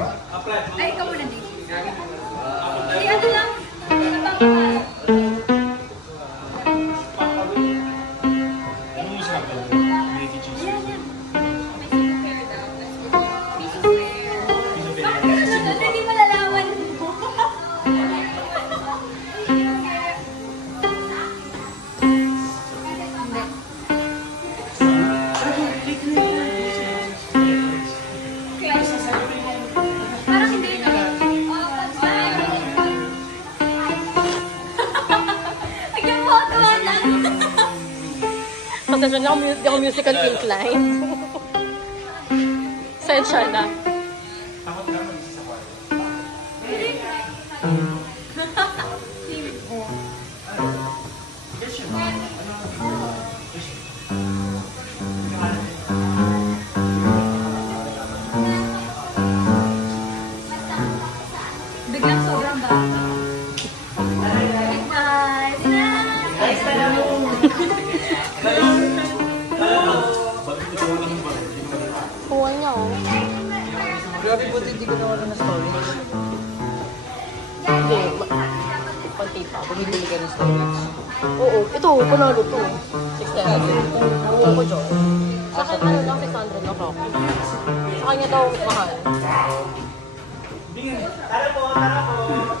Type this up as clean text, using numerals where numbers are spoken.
Ay, ikaw muna din. Ay, ano lang? Pasensya na ako musical incline. Sensya na. Biglang sobrang bata. Kuha niya, oh. Grabe po, hindi ko nawala na story. Hindi. Konti pa. Bumibili ka ng storage. Oo. Ito, panalo to. 600. Oo ko, John. Sa akin, ano lang, 600 na ako. Sa kanya daw, mahal. Tara po, tara po.